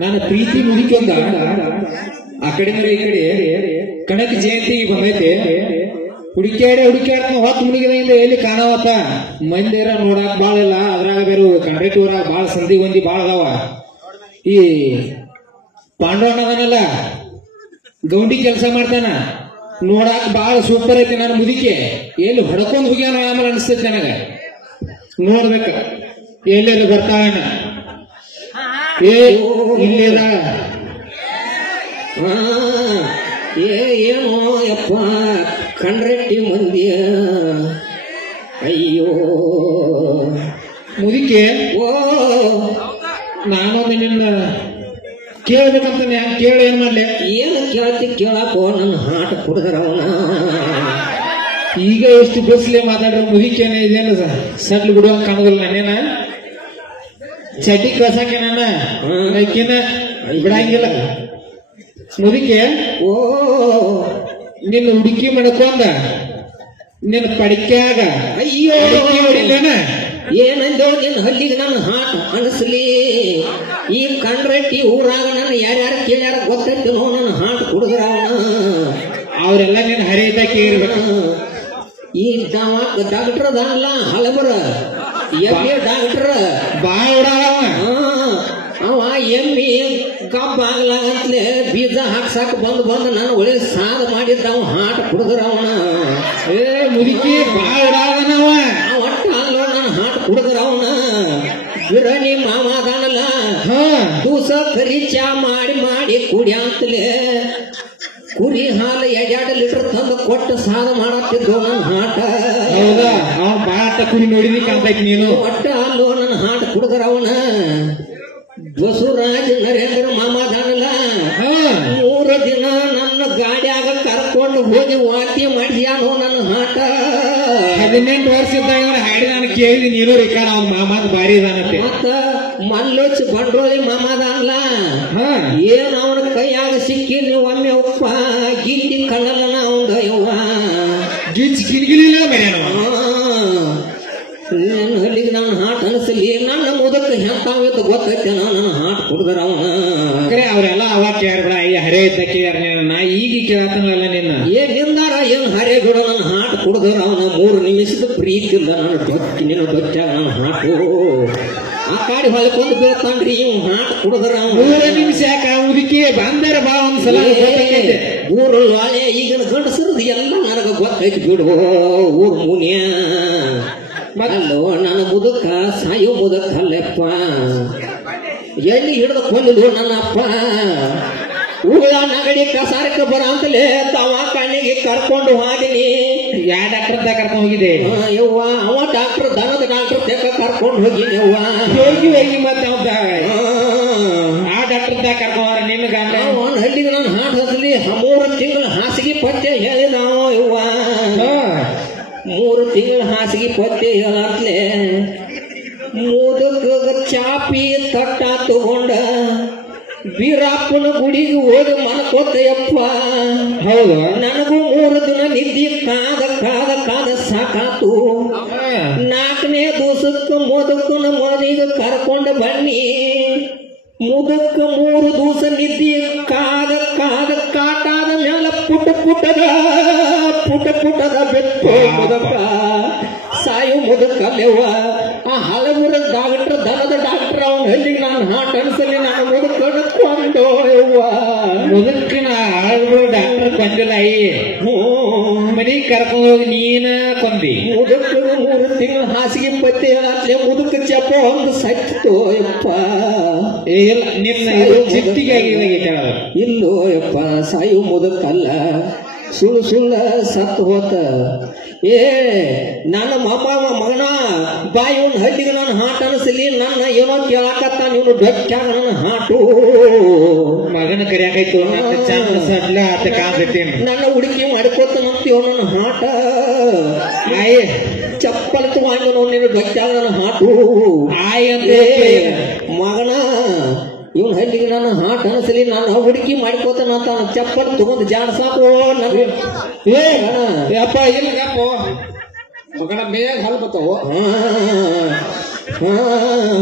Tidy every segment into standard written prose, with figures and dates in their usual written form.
ನನ್ನ ಪ್ರೀತಿ ಮುಗಿಕೊಂಡ ಆ ಕಡೆ ಈ ಕಡೆ ಕನಕ ಜಯಂತಿ ಬಂದೈತೆ. ಹುಡುಕ್ಯಾಡಿ ಹೊತ್ತು ಮುಗಿದಿಂದ ಎಲ್ಲಿ ಕಾಣವತ್ತ ಮಂದಿರ ನೋಡಾಕ್ ಬಾಳ ಇಲ್ಲ. ಅದ್ರಾಗ ಬೇರೆ ಕಂಡ್ರೆಟಿ ಊರಾಗ ಬಾಳ ಸಂಧಿ ಗೊಂದಿ ಬಾಳ ಅದಾವ. ಈ ಪಾಂಡವಣ್ಣದನಲ್ಲ ಗೌಂಡಿ ಕೆಲಸ ಮಾಡ್ತಾನ, ನೋಡಾಕ್ ಬಾಳ ಸೂಪರ್ ಐತಿ. ನನ್ನ ಮುದಿಕೆ ಎಲ್ಲಿ ಹೊಡ್ಕೊಂಡ್ ಹೋಗ್ಯಾನ ಆಮೇಲೆ ಅನಿಸ್ತೈತಿ ನನಗ. ನೋಡ್ಬೇಕ ಎಲ್ಲೆಲ್ಲ ಬರ್ತಾವಣ್ಣ. ಇಲ್ಲಿದ ಏನೋ ಯಪ್ಪ ಕಂಡ್ರೆಟ್ಟಿ ಮಂದಿಯ. ಅಯ್ಯೋ ಮುದಿಕೆ, ಓ ನಾನೊಮ್ಮೆ ನಿನ್ನ ಕೇಳ್ಬೇಕಂತ ಕೇಳ ಏನ್ ಮಾಡ್ಲಿ? ಏನು ಕೇಳಾಕೋ ನನ್ನ ಹಾಟ ಕುಡಿದ್ರವನ. ಈಗ ಎಷ್ಟು ಬಿಸಿಲೆ ಮಾತಾಡ್ರ ಮುದಿಕೇನ ಇದೇನು ಸಡ್ಲು ಬಿಡುವಂಗ ಕಾಣೋದಿಲ್ಲ. ನಾನೇನ ಚಡ್ಡಿ ಕಳ್ಸಾಕೆ ನನ್ನ ಬಿಡಂಗಿಲ್ಲ. ಮುದಿಕೆ, ಓ ನಿನ್ನ ಹುಡುಕಿ ಮಾಡ್ಕೊಂಡ ನಿನ್ನ ಪಡಿಕ್ಯಾಗ ಅಯ್ಯೋ ಹೊಡಿಲೇನ? ಏನಂದೋ ನಿನ್ನ ಹಲ್ಲಿಗೆ ನನ್ನ ಹಾಟ ಅನಿಸ್ಲಿ. ಈ ಕಂಡ್ರೆಟ್ಟಿ ಊರಾಗ ನನ್ನ ಯಾರ್ಯಾರು ಕೇಳ್ಯಾರ ಗೊತ್ತೈತನೋ ನನ್ನ ಹಾಟ ಕುಡಿದ್ರವನ. ಅವ್ರೆಲ್ಲ ನಿನ್ನ ಹರಿದ ಕೇಳಿರ್ಬೇಕು. ಈ ಡಾಕ್ಟರ್ ಅದಾನಲ್ಲ ಹಲಬರ ಎಮ್ಮೆ ಡಾಕ್ಟರ್ ಬಾಳ ಅವ ಎಮ್ಮಿ ಕಬ್ಬಾಗ್ಲಾಗತ್ಲೆ ಬೀಜ ಹಾಕ್ಸಾಕ ಬಂದು ನನ್ನ ಒಳ್ಳೆ ಸಾಲ ಮಾಡಿದ್ದ ಅವ ಹಾಟ ಕುಡಿದ್ರವನ. ಮುದುಕಿ ಬಾಳ ಒಟ್ಟ ಅಲ್ಲೋ ನನ್ನ ಹಾಟ ಕುಡಿದ್ರವನ. ಬಿರಣಿ ಮಾವ ಅದಾನಲ್ಲ ದೂಸ ಕರಿ ಚಾ ಮಾಡಿ ಕುಡಿಯಂತಲೇ ಕುರಿ ಹಾಲು 2 ಲೀಟರ್ ತಂದು ಕೊಟ್ಟು ಸಾಲ ಮಾಡತ್ತಿದ್ದು ನನ್ನ ಹಾಟ. ಹೌದಾ? ಅವ್ ಬಾಳ ಕುರಿ ನೋಡಿದಿ ಕಾಣ್ತೈತಿ ನೀನು. ಒಟ್ಟ ಅಲ್ಲೋ ನನ್ನ ಹಾಟ ಕುಡಿದ್ರವನ. ಬಸವರಾಜ ನರೇಂದ್ರ ಮಾಮದಾನಲ್ಲ 3 ದಿನ ನನ್ನ ಗಾಡಿಯಾಗ ಕರ್ಕೊಂಡು ಹೋಗಿ ವಾತಿ ಮಾಡಿದ್ಯಾನೋ ನನ್ನ ಹಾಟ. 18 ವರ್ಷ ಇದ್ದಾಗ ಹಾಡಿ ನಾನು ಕೇಳಿದಿ ನೀನು ರಿಕಾರ್ಡ್. ಅವ್ನ ಮಾಮಾದ ಬಾರಿ ಇದಾನತ್ತೆ. ಮತ್ತ ಮಲ್ಲೋಚ್ ಬಂಡ್ರೋಳಿ ಮಾಮದಾನಲ್ಲ ಏನ್ ಅವನ ಕೈಯಾಗ ಸಿಕ್ಕಿ ನೀವು ಒಮ್ಮೆ ಉಪ್ಪ ಗಿಟ್ಟಿ ಕಣ್ಣಲ್ಲ ಅವಂದ ಯವ್ವ ಗಿಚ್ಚಿ ಕಿಲ್ಗಿಲಿಲ್ಲ ಮೇಡಮ್. ನನ್ನ ಹಲ್ಲಿಗೆ ನನ್ನ ಹಾಟ ಅನಿಸಲಿ. ನನ್ನ ಮುದಕ್ಕ ಹೆಂತಾವಿದ್ದ ಗೊತ್ತೈತೆ ನನ್ನ ಹಾಟ ಕುಡಿದ್ರ ಅವನ. ಕರೆ ಅವ್ರೆಲ್ಲ ಅವಾಗ ಕೇಳ್ಬೇಡ. ಈ ಹರೇ ಇದ್ದ ಕೇಳ್ಯಾರ. ನಾ ಈಗ ಕೇಳತ್ತನಲ್ಲ ನಿನ್ನ ನಿಂದಾರ ಏನ್ ಹರೇ ಬಿಡ ನನ್ನ ಹಾಟ ಕುಡಿದ್ರ ಅವನ. 3 ನಿಮಿಷದ ಪ್ರೀತಿ ಇಲ್ಲ ನನ್ನ ದೊಕ್ಕಿ ನಿನ್ನ ದೊಕ್ಕಾಗ ನನ್ನ ಹಾಟು. ಆ ಕಾಡಿ ಹೊಲಕೊಂದು ಬೀಳ್ತಾನ್ರಿ ಇವ್ ಹಾಟ ಕುಡಿದ್ರ 3 ನಿಮಿಷ ಯಾಕ ಮುದುಕಿ ಬಂದಾರ ಬಾ ಒಂದ್ಸಲ. ಊರು ವಾಳೆ ಈಗಿನ ಗಂಡಸರದು ಎಲ್ಲ ನನಗ ಗೊತ್ತೈತಿ ಬಿಡು. ಊರ್ ಮುನಿಯ ಮಗಲ್ಲೋ ನನ್ನ ಮುದುಕ ಸಾಯೋ ಮುದುಕ ಅಲ್ಲಪ್ಪ. ಎಲ್ಲಿ ಹಿಡಿದು ಕೊಂದು ನನ್ನಪ್ಪ. ಉಗುಳ ನಗಡಿ ಕಸಾರಕ್ಕೆ ಬರ ಅಂತಲೇ ತವ ಕಣ್ಣಿಗೆ ಕರ್ಕೊಂಡು ಹೋಗಿನಿ. ಯಾವ ಡಾಕ್ಟರ್ ಕರ್ಕೊಂಡು ಹೋಗಿದೆ ಯವ್ವ? ಅವ ಡಾಕ್ಟರ್ ದನದ ಡಾಕ್ಟರ್ ತೆಕ್ಕ ಕರ್ಕೊಂಡು ಹೋಗಿನಿ ಯವ್ವ. ಹೋಗಿ ಮತ್ತೆ ಆ ಡಾಕ್ಟರ್ ಕರ್ಕೊಂಡ್ರ ನಿನ್ನ ಗಂಡ ಒಂದ್ ಹಳ್ಳಿಗೆ ನಾನು ಹಾಡು ಹಸಲಿ 3 ತಿಂಗಳ ಹಾಸಿಗೆ ಪತ್ತೆ ಹೇಳಿ ನಾವು ಯವ್ವ. 3 ತಿಂಗಳ ಹಾಸಿಗೆ ಪತ್ತೆ ಹೇಳತ್ಲೆ ಮುದುಕ ಚಾಪಿ ತಟ್ಟ ತಗೊಂಡ ಬೀರಪ್ಪನ ಗುಡಿಗೆ ಹೋಗಿ ಮನಕೊತ್ತಯ್ಯಪ್ಪ. ಹೌದು, ನನಗೂ 3 ದಿನ ನಿದ್ದಿ ಕಾದ ಸಾಕಾತು. 4ನೇ ದಿವಸಕ್ಕೆ ಮುದುಕನ ಮನೆಗೆ ಕರ್ಕೊಂಡು ಬನ್ನಿ. ಮುದುಕ 3 ದಿವಸ ನಿದ್ದಿ ಕಾದ ಕಾಟಾದ ಮೇಲೆ ಪುಟದ ಬೆತ್ತು ಮುದುಕ ಸಾಯು ಮುದುಕಲ್ಲೆವ್ವ. ಆ ಹಲವರ ಡಾಕ್ಟರ್ ದನದ ಡಾಕ್ಟರ್ ಅವನ ಹಳ್ಳಿಗೆ ನಾನು ಹಾಟ್ ಅನ್ಸಲಿ ನಾನು ಮುದುಕನ ಕೊಂಡು ಯವ್ವ. ಮುದುಕಿನ ಆಳುಗಳು ಡಾಕ್ಟರ್ ಕೊಂದಿಲ್ಲ. ಮನೆಗೆ ಕರ್ಕೊಂಡು ಹೋಗಿ ನೀನ ಕೊಂದಿ. ಮುದುಕನ 3 ತಿಂಗಳ ಹಾಸಿಗೆ ಪತ್ತೆ ಹೇಳತ್ಲೆ ಮುದುಕ ಚಪ್ಪ ಒಂದು ಸತ್ತು ಯಪ್ಪ. ಇಲ್ಲ ನಿನ್ನ ಚಿಟ್ಟಿಗೆ ಕೇಳೋದು ಇಲ್ಲೋ ಯಪ್ಪ ಸಾಯು ಮುದುಕಲ್ಲ ಸುಳ್ಳ ಸತ್ತು ಹೋತ. ನನ್ನ ಮಗನ ಬಾಯಿವನ್ ಹಳ್ಳಿಗೆ ನನ್ನ ಹಾಟ ಅನಿಸಲಿ. ನನ್ನ ಏನೋ ಕೇಳಾಕತ್ತ ನೀನು ಡೊಕ್ಕಾಗ ನನ್ನ ಹಾಟು. ಮಗನ ಕರಿಯಾಕೈತು ನನ್ನ ಹುಡುಕಿ ಮಾಡ್ಕೋತ ನಂತೀವ ನನ್ನ ಹಾಟ. ಚಪ್ಪಲ್ ತಗೊಂಡು ನೋಡಿ ನೀನು ಡೊಕ್ಕಾಗ ನನ್ನ ಹಾಟು. ಮಗನ ಇವನ್ ಹಳ್ಳಿಗೆ ನನ್ನ ಹಾಟ ಅನಿಸಲಿ. ನನ್ನ ಹುಡುಕಿ ಮಾಡ್ಕೋತ ನಂತ ಚಪ್ಪಲ್ ತಗೊಂಡು ಜಾಡ ಸಾಕು. ಅಪ್ಪ ಇಲ್ಲಪ್ಪ ಮಗನ ಮೇಯಾಗ ಹಲ್ ಬತ್ತಾವ.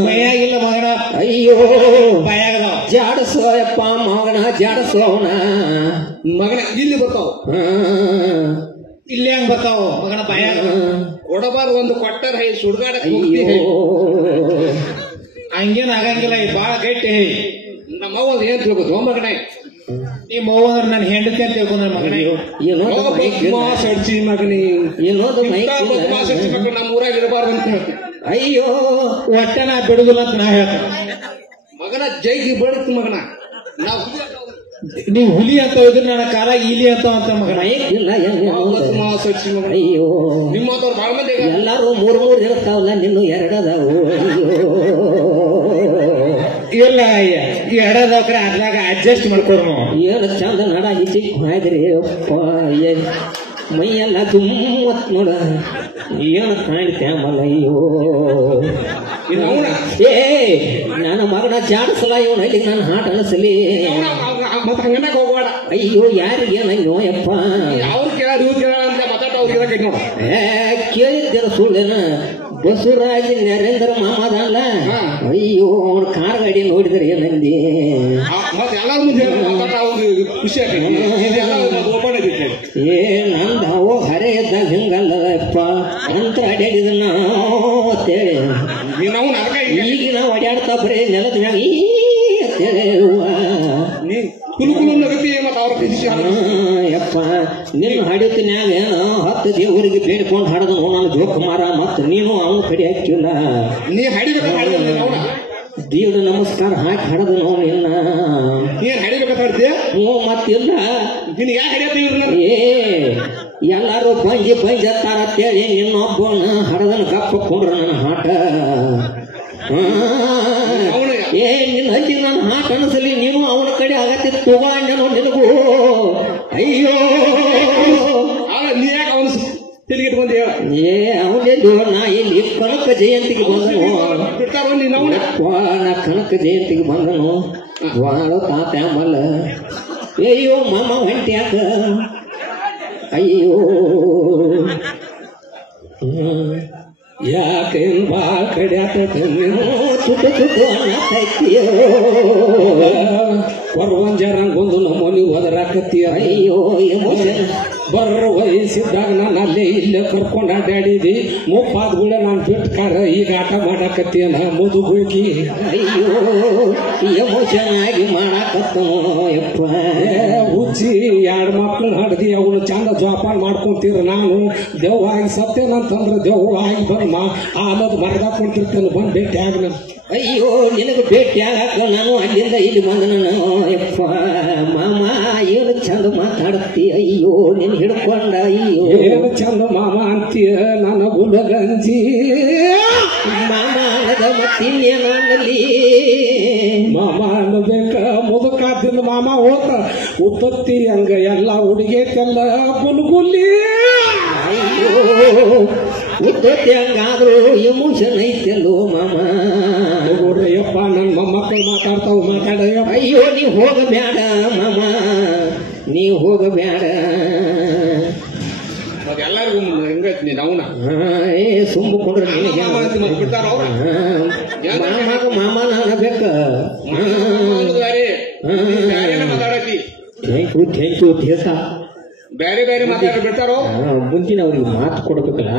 ಮೈಯಾಗಿಲ್ಲ ಮಗನ ಜಾಡಸೋ ಯಪ್ಪ ಮಗನ ಜಾಡಸೋನ ಮಗನ ಇಲ್ಲಿ ಬರ್ತಾವ ಇಲ್ಲಿ ಹೆಂಗ್ ಬರ್ತಾವ ಮಗನ ಭಯ ಕೊಡಬಾರ್ದು ಒಂದು ಕೊಟ್ಟರ ಹೈ ಸುಡ್ಗಾಡ ಹಂಗೇನ್ ಆಗಂಗಿಲ್ಲ ಈ ಬಾಳ ಗಟ್ಟಿ ನಮ್ಮವ್ವ ಏನ್ ತಿಳ್ಕೊತ ಮಗನ ನಿಮ್ಮ ಅವ್ವಂದ್ರ ನಾನು ಹೆಂಡತಿ ಅಂತ ತಿಳ್ಕೊಂಡ್ರ ಮಗನ ಸಡ್ಸಿ ಮಗನಿ ಏನೋದು ಸಡ್ಸಿ ಮಕ್ಕಳು ನಮ್ಮ ಊರಾಗ ಇರಬಾರ್ದು ಅಂತ ಹೇಳ್ತೀನಿ ಅಯ್ಯೋ ಒಟ್ಟೆ ನಾ ಬಿಡುದಿಲ್ಲ ಅಂತ ನಾ ಹೇಳ್ತೇನೆ ಮಗನ ಜೈಗಿ ಬಡಿತು ಮಗನ ನಾವು ನೀವ್ ಹುಲಿ ಅಂತ ಹೋದ್ರೆ ನನ್ನ ಕಾಲ ಇಲಿ ಅಂತ ಮಗನ ಇಲ್ಲ ಸಡ್ಸಿ ಮಗನ ಅಯ್ಯೋ ನಿಮ್ಮಂತವ್ರು ಬಾಳ ಮಂದಿ ಎಲ್ಲಾರು ಮೂರ್ ಇರ್ತಾವಲ್ಲ ನಿನ್ನು ಎರಡದಾವು ಇಲ್ಲ ಈ ಎಡದಕ್ರೆ ಅದ್ರಾಗ ಅಡ್ಜಸ್ಟ್ ಮಾಡ್ಕೊರು ನಾವು ಏನು ಚಂದ ನಡ ಹಿಚಿ ಮಾಡಿದ್ರಿ ಅಪ್ಪ ಮೈಯೆಲ್ಲ ತುಮ್ಮತ್ ನೋಡ ಏನು ಕಾಣ್ತೇಮಲ್ಲ ಅಯ್ಯೋ ಏ ನನ್ನ ಮಗನ ಜಾಡಿಸಲ ಇವನು ಅಲ್ಲಿ ನನ್ನ ಹಾಟ್ ಅನಿಸಲಿ ಮತ್ತೆ ಹಂಗನಾಗ ಹೋಗ್ಬೇಡ ಅಯ್ಯೋ ಯಾರಿಗೇನೋ ಯಪ್ಪ ಅವ್ರು ಕೇಳ ಇವ್ರು ಕೇಳ ಅಂತ ಮಾತಾಡ ಅವ್ರಿಗೆ ಕೈ ನೋಡ ಕೇಳಿದ್ದೇನ ಸುಳ್ಳೇನ ಬಸವರಾಜ ನರೇಂದ್ರ ಮಾಮದಲ್ಲ ಅಯ್ಯೋ ಅವನ ಕಾರ್ ಗಾಡಿ ನೋಡಿದ್ರೆ ಏನಂದಿ ಮತ್ತೆ ಎಲ್ಲಾರ ಮುಂದೆ ಅವ್ರಿಗೆ ಖುಷಿ ಆಗ್ತೈತಿ ಏ ನಂದು ಅವು ಹರೆ ಇದ್ದಾಗ ಹಿಂಗಲ್ಲಪ್ಪ ಅಂತ ಅಡ್ಯಾಡಿದನ್ನ ಅಂತೇಳಿ ಈಗ ನಾವು ಅಡ್ಯಾಡ್ತಾ ಬರೀ ನೆಲದ ಮ್ಯಾಗ ಯಪ್ಪ ನಿನ್ನ ಹಾಡಿತಿನ್ಯಾಗ ಏನೋ 10 ದೇವರಿಗೆ ಬೇಡ್ಕೊಂಡು ಹಾಡದ ನಾನು ಜೋಕ್ ಮಾರ ಮತ್ತ ನೀನು ಅವನ ಕಡೆ ಹಾಕಿಲ್ಲ ನೀ ಹಾಡಿದ ದೇವ್ರ ನಮಸ್ಕಾರ ಹಾಕಿ ಹಾಡದ ನಾವು ನಿನ್ನ ನೀನ್ ಹಾಡಿಬೇಕಾಡ್ತೀಯ ಮತ್ತಿಲ್ಲ ನಿನ್ ಯಾಕೆ ಹಾಡಿಯತ್ತೀವ್ರ ಏ ಎಲ್ಲಾರು ಪಂಜಿ ಅತ್ತಾರತ್ತೇಳಿ ನಿನ್ನೊಬ್ಬನ ಹಡದನ ಕಪ್ಪ ಕೊಂಡ್ರ ನನ್ನ ಹಾಟ ಏ ನಿನ್ನ ಹಚ್ಚಿ ನನ್ನ ಹಾಟ ಅನಿಸಲಿ ನೀನು ಅವನ ಕಡೆ ಆಗತ್ತೆ ತಗೊಂಡನು ನಿನಗೂ ಅಯ್ಯೋ ನೀ ಯಾಕೆ ಅವನು ತಿರುಗಿಟ್ಕೊಂಡ ಏ ಅವನೆಲ್ಲೋ ನಾ ಇಲ್ಲಿ ಕನಕ ಜಯಂತಿಗೆ ಬಂದನು ನಾ ಕನಕ ಜಯಂತಿಗೆ ಬಂದನು ಬಾಳ ತಾತ ಆಮಲ್ಲ ಅಯ್ಯೋ ಮಾಮ ಹೊಂಟಿ ಯಾಕ ಅಯ್ಯೋ ಯಾಕೆ ಬಾ ಕಡ್ಯಾಕ ಚುಟ್ಟು ಚುಟ್ಟು ಅನ್ನತೈತಿಯೋ ಹೊರವಂಜರಂಗೊಂದು ನಮ್ಮನಿ ಒದರಾಕತ್ತೀಯ ಅಯ್ಯೋ ಬರ್ರ ವಯಸ್ಸಿದ್ದಾಗ ನಾನು ಅಲ್ಲೇ ಇಲ್ಲೇ ಕರ್ಕೊಂಡು ಅಡ್ಡಾಡಿದಿ ಮುಪ್ಪಾದ್ಗುಳೆ ನಾನು ಬಿಟ್ಕಾರ ಈಗ ಆಟ ಮಾಡಾಕತ್ತೀಯನ ಮುದುಗೋಗಿ ಅಯ್ಯೋ ಎಮೋಷನ್ ಆಗಿ ಮಾಡಾಕತ್ತನೋ ಯಪ್ಪ ಹುಚ್ಚಿ 2 ಮಕ್ಳು ಹಡ್ದಿ ಅವನು ಚಂದ ಜೋಪಾನ ಮಾಡ್ಕೊಂತೀರ ನಾನು ದೆವ್ವಾಗಿ ಸತ್ತೇನಂತಂದ್ರೆ ದೆವ್ವಾಗಿ ಬಂದು ಆಮದ್ ಮರದಾಗ ಕುಂತಿರ್ತೇನೆ ಬಂದು ಭೇಟಿ ಆಗ ಅಯ್ಯೋ ನಿನಗೆ ಭೇಟಿ ಆಗಾಕ ನಾನು ಅಲ್ಲಿಂದ ಇಲ್ಲಿ ಬಂದ ನಾನು ಯಪ್ಪ ಮಾಮ ಏನು ಚಂದ ಮಾತಾಡ್ತಿ ಅಯ್ಯೋ ನೀನು ಹಿಡ್ಕೊಂಡ ಅಯ್ಯೋ ಏನು ಚಂದ ಮಾಮ ಅಂತೀಯ ನನ್ನ ಗುಲಗಂಜಿ ಮಾಮ ಅನ್ನದ ಮತ್ತಿನ್ನೇನಲ್ಲಿ ಮಾಮ ಅನ್ನಬೇಕ ಮುದುಕಾದಿಂದ ಮಾಮ ಹೋತ ಉತ್ತತ್ತಿ ಹಂಗ ಎಲ್ಲ ಹುಡುಗೇತೆಲ್ಲ ಗುಲ್ಗುಲ್ಲಿ ಅಯ್ಯೋ ಉತ್ತತ್ತಿ ಹಂಗಾದ್ರು ಎಮೋಷನ್ ಐತೆಲ್ಲೋ ಮಾಮ ನೋಡ್ರಯ್ಯಪ್ಪ ನನ್ನ ಮೊಮ್ಮಕ್ಕಳು ಮಾತಾಡ್ತಾವ ಮಾತಾಡಯ್ಯ ಅಯ್ಯೋ ನೀ ಹೋಗಬೇಡ ಮಾಮ ನೀ ಹೋಗಬೇಡ ಎಲ್ಲರಿಗೂ ಹೆಂಗೈತಿ ನೀನು ಅವನ ಏ ಸುಂಬಿಕೊಂಡ್ರೆ ನಿನಗೆ ಮಾಮಾಗ ಮಾಮ ನಾನು ಬೇಕ ಮಾತಾಡತಿ ಥ್ಯಾಂಕ್ ಯು ಬೇರೆ ಬೇರೆ ಮಾತಾಡಿ ಬಿಡ್ತಾರೋ ಮುಂದಿನ ಅವ್ರಿಗೆ ಮಾತು ಕೊಡ್ಬೇಕಲ್ಲ